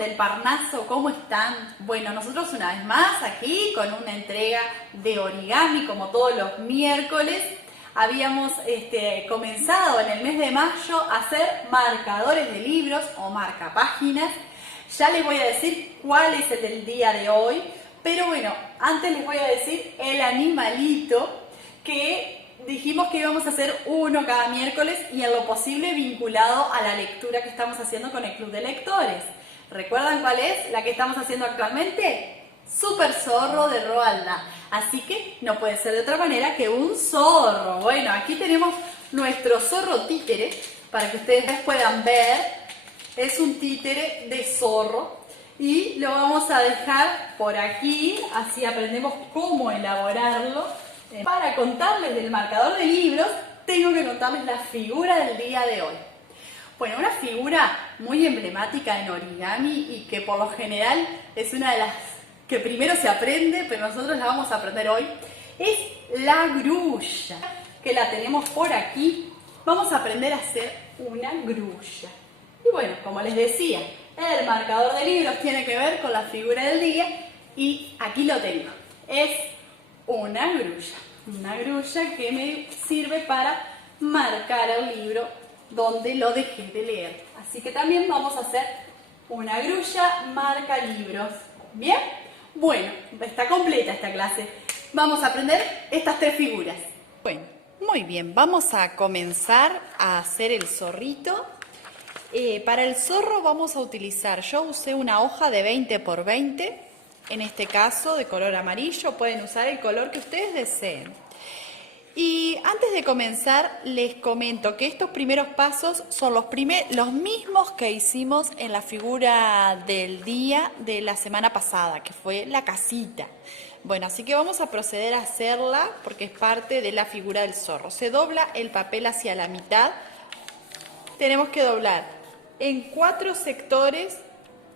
del Parnaso, ¿cómo están? Bueno, nosotros una vez más aquí con una entrega de origami como todos los miércoles. Habíamos comenzado en el mes de mayo a hacer marcadores de libros o marcapáginas. Ya les voy a decir cuál es el del día de hoy, pero bueno, antes les voy a decir el animalito que dijimos que íbamos a hacer uno cada miércoles y en lo posible vinculado a la lectura que estamos haciendo con el Club de Lectores. ¿Recuerdan cuál es la que estamos haciendo actualmente? Super Zorro de Roald Dahl. Así que no puede ser de otra manera que un zorro. Bueno, aquí tenemos nuestro zorro títere para que ustedes puedan ver. Es un títere de zorro y lo vamos a dejar por aquí, así aprendemos cómo elaborarlo. Para contarles del marcador de libros, tengo que contarles la figura del día de hoy. Bueno, una figura muy emblemática en origami y que por lo general es una de las que primero se aprende, pero nosotros la vamos a aprender hoy, es la grulla, que la tenemos por aquí. Vamos a aprender a hacer una grulla. Y bueno, como les decía, el marcador de libros tiene que ver con la figura del día y aquí lo tengo. Es una grulla que me sirve para marcar el libro donde lo dejé de leer. Así que también vamos a hacer una grulla marca libros. ¿Bien? Bueno, está completa esta clase. Vamos a aprender estas tres figuras. Bueno, muy bien, vamos a comenzar a hacer el zorrito. Para el zorro vamos a utilizar, yo usé una hoja de 20 por 20. En este caso de color amarillo, pueden usar el color que ustedes deseen. Y antes de comenzar les comento que estos primeros pasos son los mismos que hicimos en la figura del día de la semana pasada, que fue la casita. Bueno, así que vamos a proceder a hacerla porque es parte de la figura del zorro. Se dobla el papel hacia la mitad. Tenemos que doblar en 4 sectores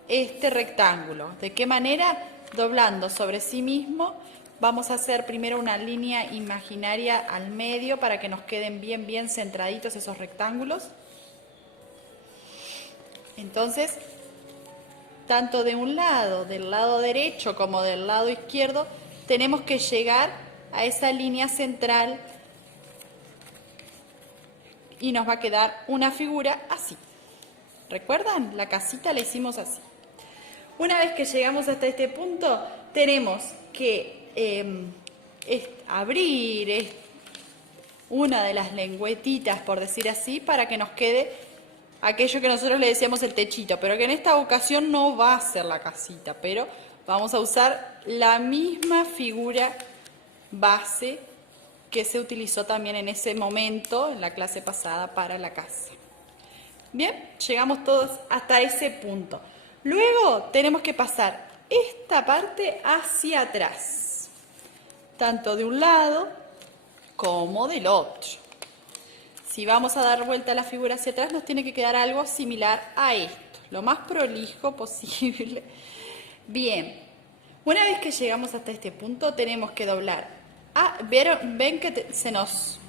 este rectángulo. ¿De qué manera? Doblando sobre sí mismo, vamos a hacer primero una línea imaginaria al medio para que nos queden bien centraditos esos rectángulos. Entonces, tanto de un lado, del lado derecho como del lado izquierdo, tenemos que llegar a esa línea central y nos va a quedar una figura así. ¿Recuerdan? La casita la hicimos así. Una vez que llegamos hasta este punto, tenemos que abrir una de las lengüetitas, por decir así, para que nos quede aquello que nosotros le decíamos el techito, pero que en esta ocasión no va a ser la casita, pero vamos a usar la misma figura base que se utilizó también en ese momento, en la clase pasada, para la casa. Bien, llegamos todos hasta ese punto. Luego tenemos que pasar esta parte hacia atrás, tanto de un lado como del otro. Si vamos a dar vuelta a la figura hacia atrás, nos tiene que quedar algo similar a esto, lo más prolijo posible. Bien, una vez que llegamos hasta este punto, tenemos que doblar. ¿Ven que se nos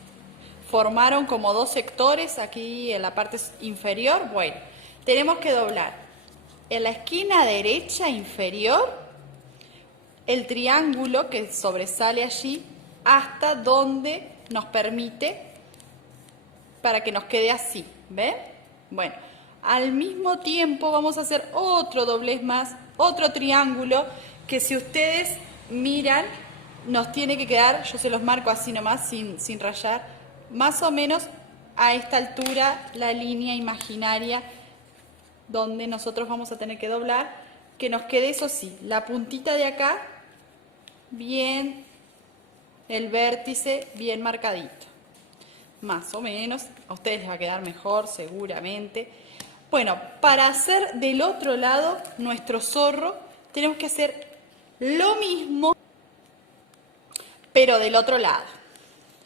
formaron como 2 sectores aquí en la parte inferior? Bueno, tenemos que doblar en la esquina derecha inferior el triángulo que sobresale allí hasta donde nos permite para que nos quede así, ¿ven? Bueno, al mismo tiempo vamos a hacer otro doblez más, otro triángulo que si ustedes miran nos tiene que quedar, yo se los marco así nomás sin rayar, más o menos a esta altura la línea imaginaria donde nosotros vamos a tener que doblar, que nos quede eso sí, la puntita de acá, bien, el vértice bien marcadito. Más o menos, a ustedes les va a quedar mejor seguramente. Bueno, para hacer del otro lado nuestro zorro, tenemos que hacer lo mismo, pero del otro lado.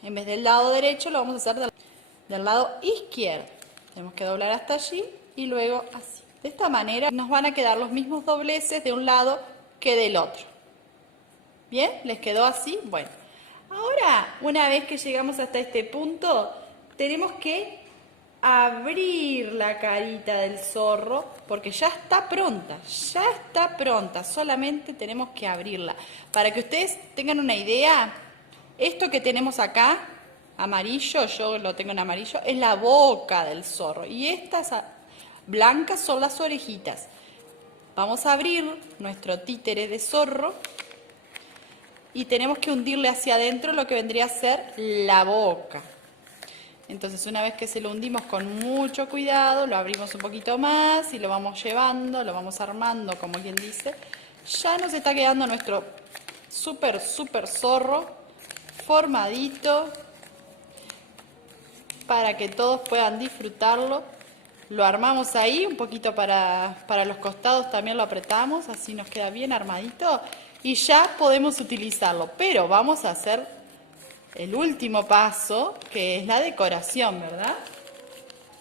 En vez del lado derecho, lo vamos a hacer del lado izquierdo. Tenemos que doblar hasta allí y luego así. De esta manera nos van a quedar los mismos dobleces de un lado que del otro. ¿Bien? ¿Les quedó así? Bueno, ahora una vez que llegamos hasta este punto, tenemos que abrir la carita del zorro porque ya está pronta, solamente tenemos que abrirla. Para que ustedes tengan una idea, esto que tenemos acá, amarillo, yo lo tengo en amarillo, es la boca del zorro y estas blancas son las orejitas. Vamos a abrir nuestro títere de zorro y tenemos que hundirle hacia adentro lo que vendría a ser la boca. Entonces una vez que se lo hundimos con mucho cuidado, lo abrimos un poquito más y lo vamos llevando, lo vamos armando, como quien dice. Ya nos está quedando nuestro súper zorro formadito para que todos puedan disfrutarlo. Lo armamos ahí, un poquito para los costados también lo apretamos, así nos queda bien armadito y ya podemos utilizarlo. Pero vamos a hacer el último paso, que es la decoración, ¿verdad?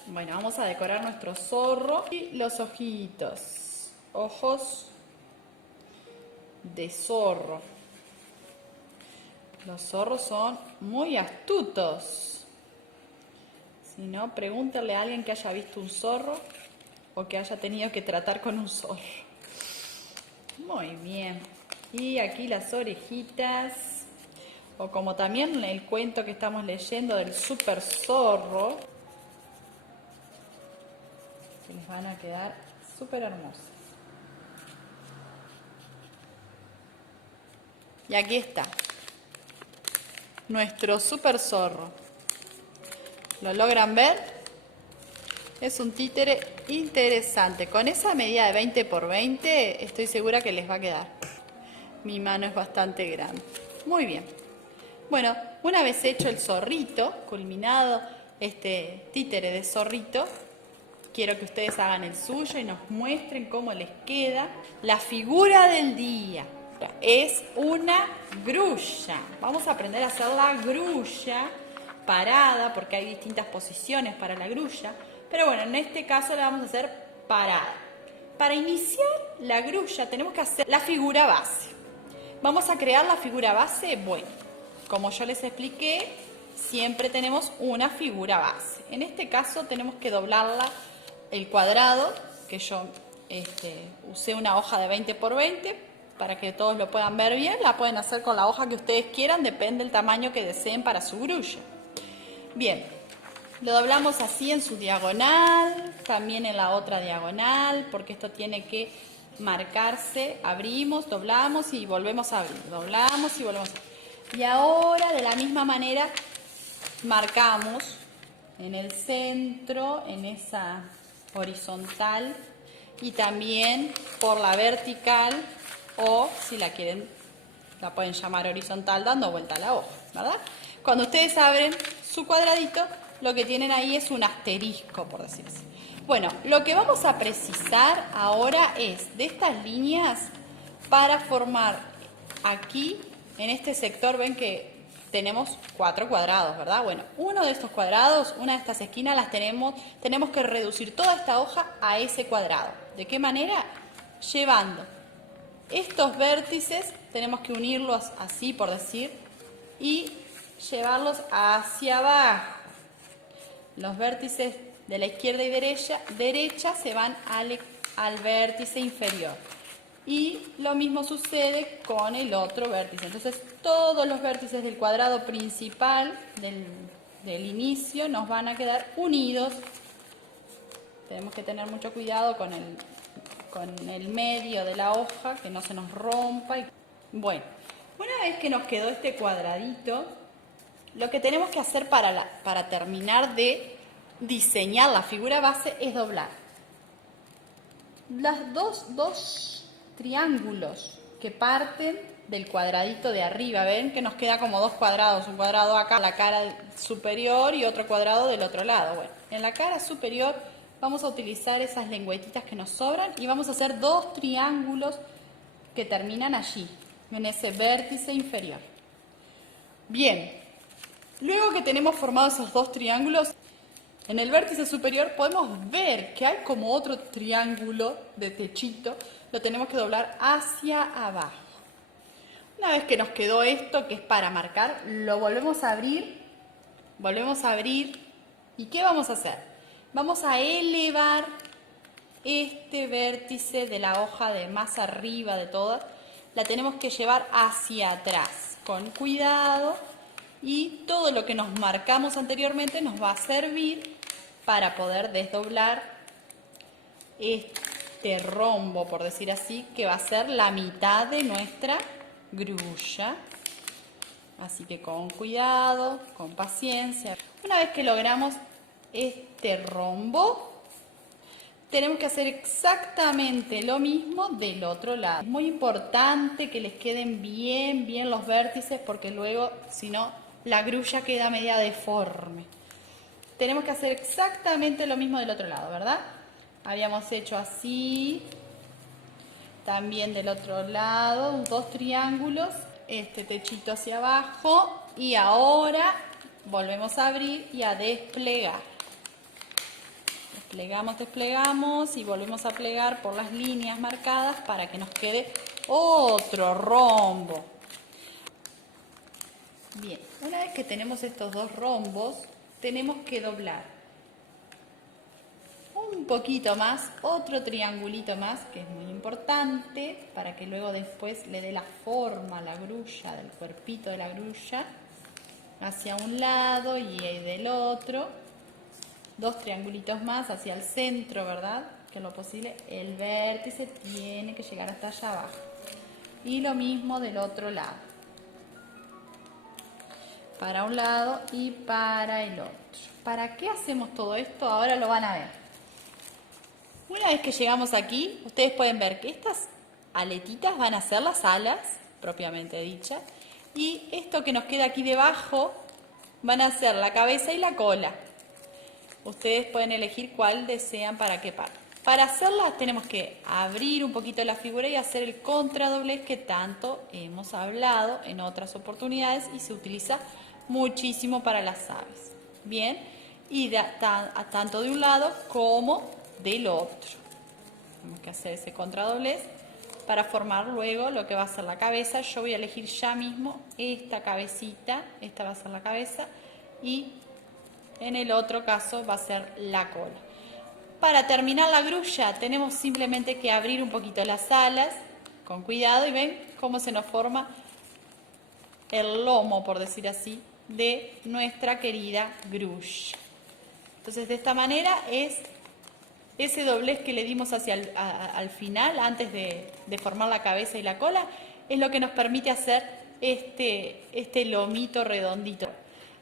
Bueno, vamos a decorar nuestro zorro y los ojitos. Ojos de zorro. Los zorros son muy astutos. Si no, pregúntale a alguien que haya visto un zorro o que haya tenido que tratar con un zorro. Muy bien. Y aquí las orejitas. O como también el cuento que estamos leyendo del super zorro, que les van a quedar súper hermosos. Y aquí está, nuestro super zorro. ¿Lo logran ver? Es un títere interesante. Con esa medida de 20 por 20 estoy segura que les va a quedar. Mi mano es bastante grande. Muy bien. Bueno, una vez hecho el zorrito, culminado este títere de zorrito, quiero que ustedes hagan el suyo y nos muestren cómo les queda. La figura del día es una grulla. Vamos a aprender a hacer la grulla parada, porque hay distintas posiciones para la grulla. Pero bueno, en este caso la vamos a hacer parada. Para iniciar la grulla tenemos que hacer la figura base. ¿Vamos a crear la figura base? Bueno, como yo les expliqué, siempre tenemos una figura base. En este caso tenemos que doblarla el cuadrado, que yo usé una hoja de 20 por 20 para que todos lo puedan ver bien. La pueden hacer con la hoja que ustedes quieran, depende del tamaño que deseen para su grulla. Bien, lo doblamos así en su diagonal, también en la otra diagonal, porque esto tiene que marcarse. Abrimos, doblamos y volvemos a abrir, doblamos y volvemos a abrir. Y ahora de la misma manera marcamos en el centro, en esa horizontal y también por la vertical, o si la quieren, la pueden llamar horizontal dando vuelta a la hoja, ¿verdad? Cuando ustedes abren su cuadradito, lo que tienen ahí es un asterisco, por decirlo así. Bueno, lo que vamos a precisar ahora es de estas líneas para formar aquí, en este sector, ven que tenemos 4 cuadrados, ¿verdad? Bueno, uno de estos cuadrados, una de estas esquinas las tenemos que reducir toda esta hoja a ese cuadrado. ¿De qué manera? Llevando estos vértices, tenemos que unirlos así, por decir, y llevarlos hacia abajo. Los vértices de la izquierda y derecha se van al vértice inferior. Y lo mismo sucede con el otro vértice. Entonces todos los vértices del cuadrado principal del inicio nos van a quedar unidos. Tenemos que tener mucho cuidado con el medio de la hoja, que no se nos rompa. Bueno, una vez que nos quedó este cuadradito, lo que tenemos que hacer para terminar de diseñar la figura base es doblar las dos triángulos que parten del cuadradito de arriba. Ven que nos queda como 2 cuadrados, un cuadrado acá en la cara superior y otro cuadrado del otro lado. Bueno, en la cara superior vamos a utilizar esas lengüetitas que nos sobran y vamos a hacer 2 triángulos que terminan allí, en ese vértice inferior. Bien, luego que tenemos formados esos 2 triángulos, en el vértice superior podemos ver que hay como otro triángulo de techito, lo tenemos que doblar hacia abajo. Una vez que nos quedó esto, que es para marcar, lo volvemos a abrir, ¿y qué vamos a hacer? vamos a elevar este vértice de la hoja de más arriba de todas. La tenemos que llevar hacia atrás, con cuidado, y todo lo que nos marcamos anteriormente nos va a servir para poder desdoblar este rombo, por decir así, que va a ser la mitad de nuestra grulla. Así que con cuidado, con paciencia. Una vez que logramos este rombo, tenemos que hacer exactamente lo mismo del otro lado. Es muy importante que les queden bien los vértices, porque luego, si no, la grulla queda media deforme. Tenemos que hacer exactamente lo mismo del otro lado, ¿verdad? Habíamos hecho así, también del otro lado, 2 triángulos, este techito hacia abajo, y ahora volvemos a abrir y a desplegar. Desplegamos y volvemos a plegar por las líneas marcadas para que nos quede otro rombo. Bien, una vez que tenemos estos 2 rombos, tenemos que doblar un poquito más, otro triangulito más, que es muy importante para que luego después le dé la forma a la grulla, del cuerpito de la grulla, hacia un lado y del otro. 2 triangulitos más hacia el centro, ¿verdad? Que en lo posible el vértice tiene que llegar hasta allá abajo. Y lo mismo del otro lado. Para un lado y para el otro. ¿Para qué hacemos todo esto? Ahora lo van a ver. Una vez que llegamos aquí, ustedes pueden ver que estas aletitas van a ser las alas, propiamente dichas. Y esto que nos queda aquí debajo van a ser la cabeza y la cola. Ustedes pueden elegir cuál desean para qué parte. Para hacerlas tenemos que abrir un poquito la figura y hacer el contradoblez que tanto hemos hablado en otras oportunidades y se utiliza muchísimo para las aves. Bien, y tanto de un lado como del otro. Tenemos que hacer ese contradoblez para formar luego lo que va a ser la cabeza. Yo voy a elegir ya mismo esta cabecita, esta va a ser la cabeza, y en el otro caso va a ser la cola. Para terminar la grulla tenemos simplemente que abrir un poquito las alas, con cuidado, y ven cómo se nos forma el lomo, por decir así, de nuestra querida grulla. Entonces de esta manera es ese doblez que le dimos hacia al final, antes de formar la cabeza y la cola, es lo que nos permite hacer este lomito redondito.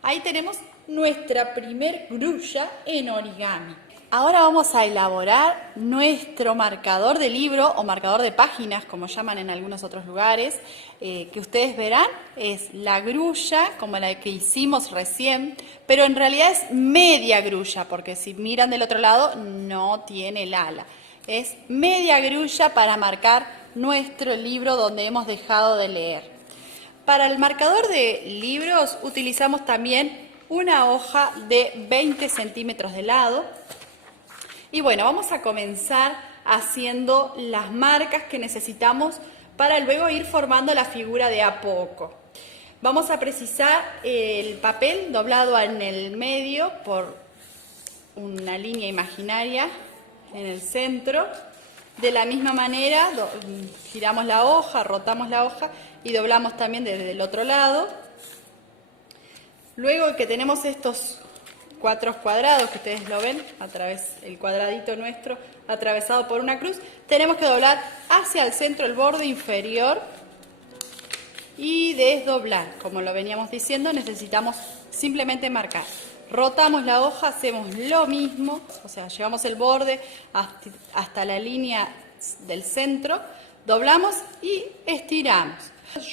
Ahí tenemos nuestra primer grulla en origami. Ahora vamos a elaborar nuestro marcador de libro o marcador de páginas, como llaman en algunos otros lugares, que ustedes verán es la grulla como la que hicimos recién, pero en realidad es media grulla, porque si miran del otro lado no tiene el ala. Es media grulla para marcar nuestro libro donde hemos dejado de leer. Para el marcador de libros utilizamos también una hoja de 20 centímetros de lado. Y bueno, vamos a comenzar haciendo las marcas que necesitamos para luego ir formando la figura de a poco. Vamos a precisar el papel doblado en el medio por una línea imaginaria en el centro. De la misma manera, giramos la hoja, rotamos la hoja y doblamos también desde el otro lado. Luego que tenemos estos 4 cuadrados, que ustedes lo ven, a través el cuadradito nuestro atravesado por una cruz, tenemos que doblar hacia el centro el borde inferior y desdoblar. Como lo veníamos diciendo, necesitamos simplemente marcar. Rotamos la hoja, hacemos lo mismo, o sea, llevamos el borde hasta la línea del centro, doblamos y estiramos.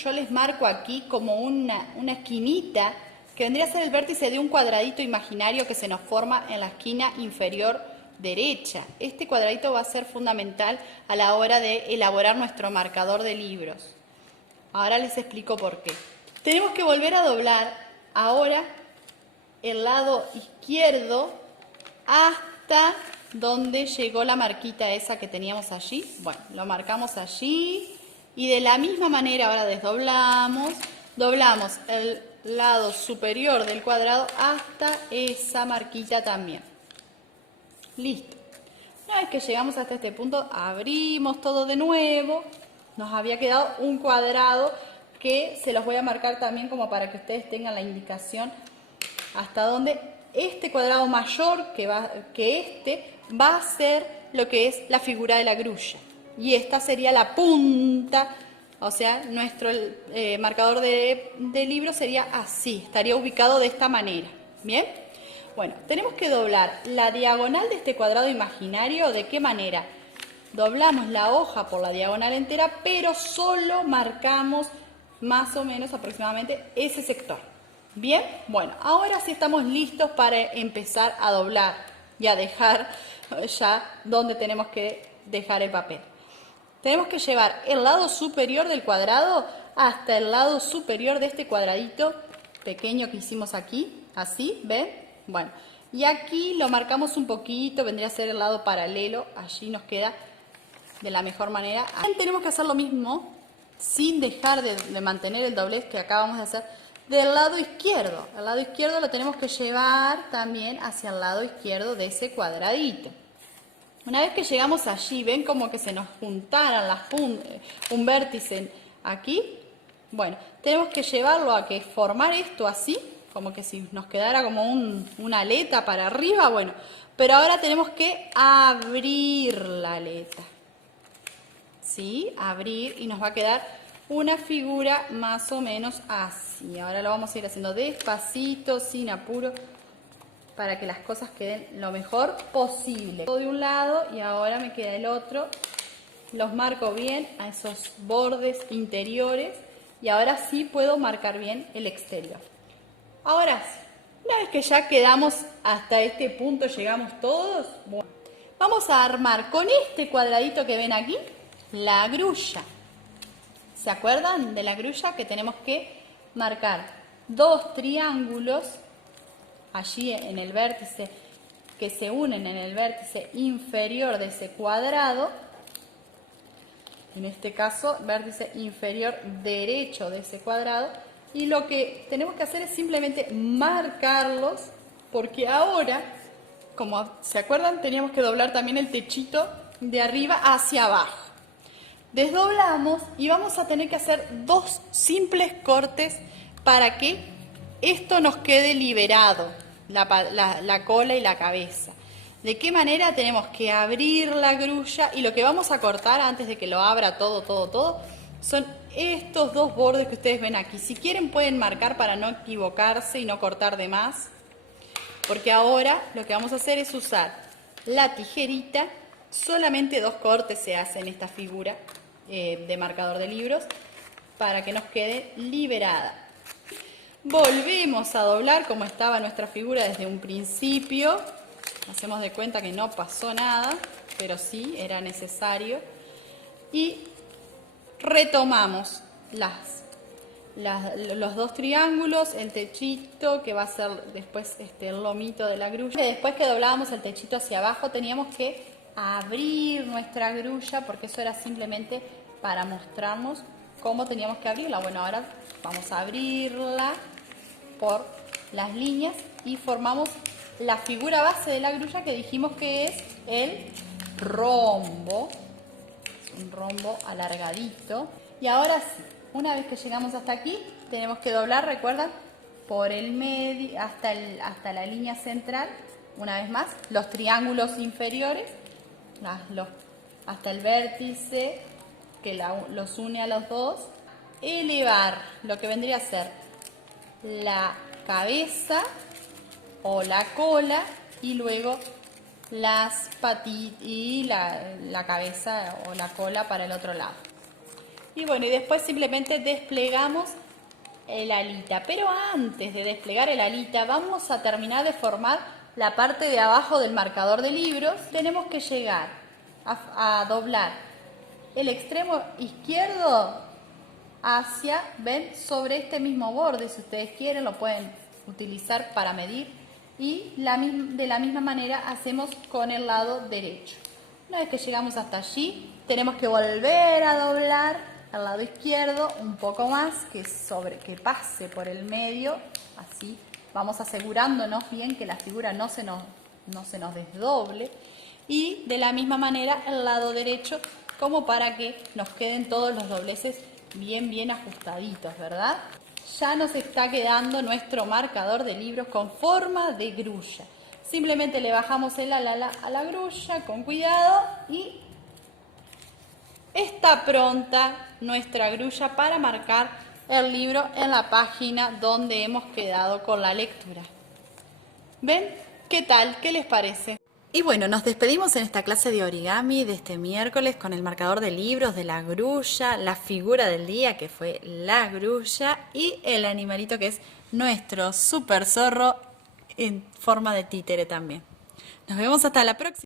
Yo les marco aquí como una esquinita que vendría a ser el vértice de un cuadradito imaginario que se nos forma en la esquina inferior derecha. Este cuadradito va a ser fundamental a la hora de elaborar nuestro marcador de libros. Ahora les explico por qué. Tenemos que volver a doblar ahora el lado izquierdo hasta donde llegó la marquita esa que teníamos allí. Bueno, lo marcamos allí y de la misma manera ahora doblamos el lado superior del cuadrado hasta esa marquita también. Listo. Una vez que llegamos hasta este punto, abrimos todo de nuevo. Nos había quedado un cuadrado que se los voy a marcar también como para que ustedes tengan la indicación hasta dónde este cuadrado mayor que este va a ser lo que es la figura de la grulla. Y esta sería la punta, o sea, nuestro marcador de libro sería así, estaría ubicado de esta manera. ¿Bien? Bueno, tenemos que doblar la diagonal de este cuadrado imaginario. ¿De qué manera? Doblamos la hoja por la diagonal entera, pero solo marcamos más o menos aproximadamente ese sector. ¿Bien? Bueno, ahora sí estamos listos para empezar a doblar y a dejar ya donde tenemos que dejar el papel. Tenemos que llevar el lado superior del cuadrado hasta el lado superior de este cuadradito pequeño que hicimos aquí, así, ¿ven? Bueno, y aquí lo marcamos un poquito, vendría a ser el lado paralelo, allí nos queda de la mejor manera. También tenemos que hacer lo mismo, sin dejar de mantener el doblez que acabamos de hacer, del lado izquierdo. El lado izquierdo lo tenemos que llevar también hacia el lado izquierdo de ese cuadradito. Una vez que llegamos allí, ven como que se nos juntaran las puntas, un vértice aquí. Bueno, tenemos que llevarlo a que formar esto así, como que si nos quedara como una aleta para arriba, bueno. Pero ahora tenemos que abrir la aleta. ¿Sí? Abrir y nos va a quedar una figura más o menos así. Ahora lo vamos a ir haciendo despacito, sin apuro, para que las cosas queden lo mejor posible. Todo de un lado y ahora me queda el otro. Los marco bien a esos bordes interiores y ahora sí puedo marcar bien el exterior. Ahora sí, una vez que ya quedamos hasta este punto, llegamos todos, bueno, vamos a armar con este cuadradito que ven aquí, la grulla. ¿Se acuerdan de la grulla? Que tenemos que marcar dos triángulos allí en el vértice, que se unen en el vértice inferior de ese cuadrado. En este caso, vértice inferior derecho de ese cuadrado. Y lo que tenemos que hacer es simplemente marcarlos, porque ahora, como se acuerdan, teníamos que doblar también el techito de arriba hacia abajo. Desdoblamos y vamos a tener que hacer dos simples cortes para que esto nos quede liberado, la cola y la cabeza. ¿De qué manera? Tenemos que abrir la grulla y lo que vamos a cortar antes de que lo abra todo, son estos dos bordes que ustedes ven aquí. Si quieren pueden marcar para no equivocarse y no cortar de más, porque ahora lo que vamos a hacer es usar la tijerita. Solamente dos cortes se hacen en esta figura de marcador de libros para que nos quede liberada. Volvemos a doblar como estaba nuestra figura desde un principio. Hacemos de cuenta que no pasó nada, pero sí era necesario. Y retomamos los dos triángulos, el techito que va a ser después el lomito de la grulla. Después que doblábamos el techito hacia abajo teníamos que abrir nuestra grulla, porque eso era simplemente para mostrarnos cómo teníamos que abrirla. Bueno, ahora vamos a abrirla por las líneas y formamos la figura base de la grulla que dijimos que es el rombo. Es un rombo alargadito. Y ahora sí, una vez que llegamos hasta aquí, tenemos que doblar, recuerdan, por el medio hasta la línea central. Una vez más, los triángulos inferiores, hasta el vértice que los une a los dos. Elevar lo que vendría a ser la cabeza o la cola y luego las patitas y la cabeza o la cola para el otro lado. Y bueno, y después simplemente desplegamos el alita. Pero antes de desplegar el alita vamos a terminar de formar la parte de abajo del marcador de libros. Tenemos que llegar a doblar el extremo izquierdo hacia, ven, sobre este mismo borde. Si ustedes quieren lo pueden utilizar para medir. Y de la misma manera hacemos con el lado derecho. Una vez que llegamos hasta allí, tenemos que volver a doblar al lado izquierdo un poco más, que pase por el medio. Así vamos asegurándonos bien que la figura no se nos no se nos desdoble. Y de la misma manera el lado derecho, como para que nos queden todos los dobleces bien ajustaditos, ¿verdad? Ya nos está quedando nuestro marcador de libros con forma de grulla. Simplemente le bajamos el ala a la grulla con cuidado y está pronta nuestra grulla para marcar el libro en la página donde hemos quedado con la lectura. ¿Ven? ¿Qué tal? ¿Qué les parece? Y bueno, nos despedimos en esta clase de origami de este miércoles con el marcador de libros, de la grulla, la figura del día que fue la grulla y el animalito que es nuestro super zorro en forma de títere también. Nos vemos hasta la próxima.